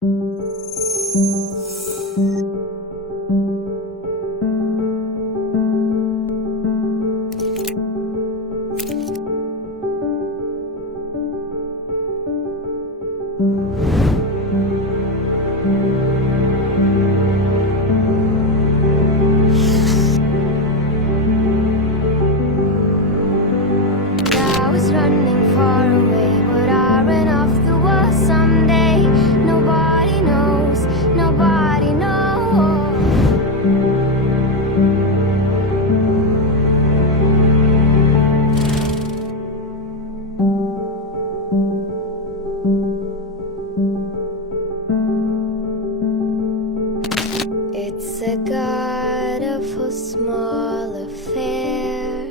I was running far away, but I ran off the wall someday. Nobody knows, nobody knows. It's a god of a small affair.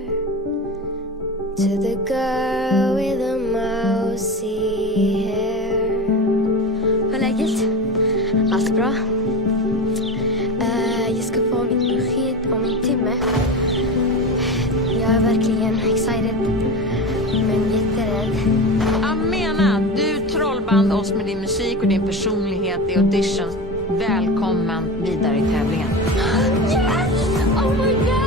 To the girl with the mousy hair. Hur är läget? Allt bra? Jag ska få mitt besked om en timme. Jag är verkligen excited, men jätterädd. Amena, du trollband oss med din musik och din personlighet i auditions. Välkommen vidare i tävlingen. Yes! Oh my god!